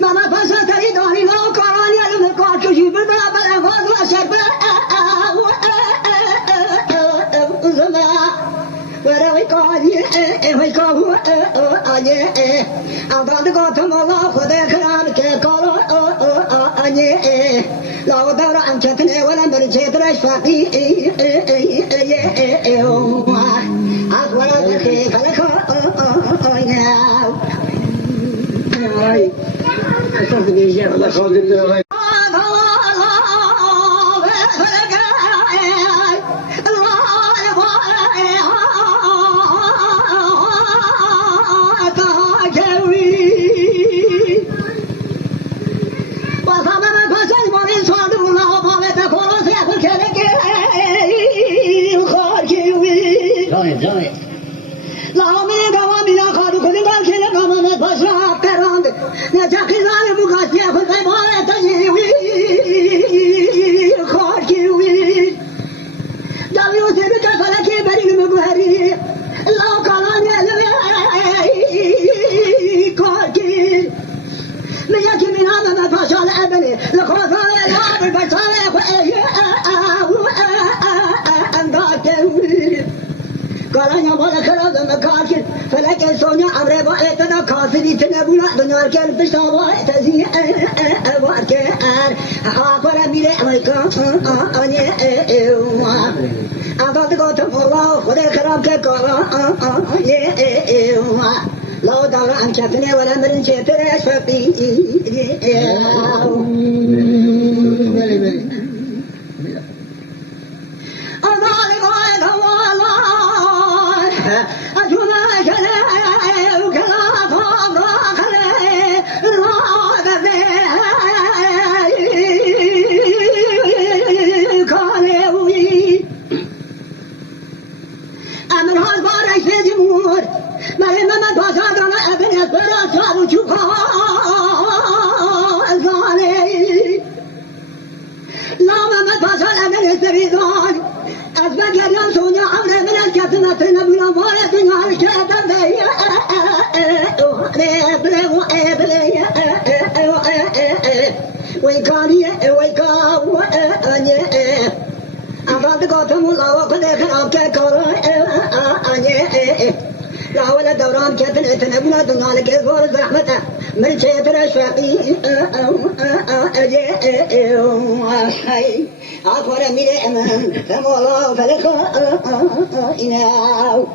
Mama pasa tari doni no karani alu ko chu ju ba ba ba go sa ba zama wara we ko ye we ko anye aba de ko thama la ko de kharan ke ko anye la da ra an chet ne wala mer che tra shaqi ye as wala de ke kala ko ya Allah khazir فلكن سونيا أمر بائتنا كاسدي تنبونا دنيا كان بشتاوا تزي واركان أقرأ ميري أمريكا أني أنت تقول الله خدا خراب كقرا لو دار أن كتني ولا مرن شتري شفي لا ولا دوران كتن تنبنا دنالك زور زحمته من شيء شاقي أجي أقول ميري أمان فمولا فلك إناو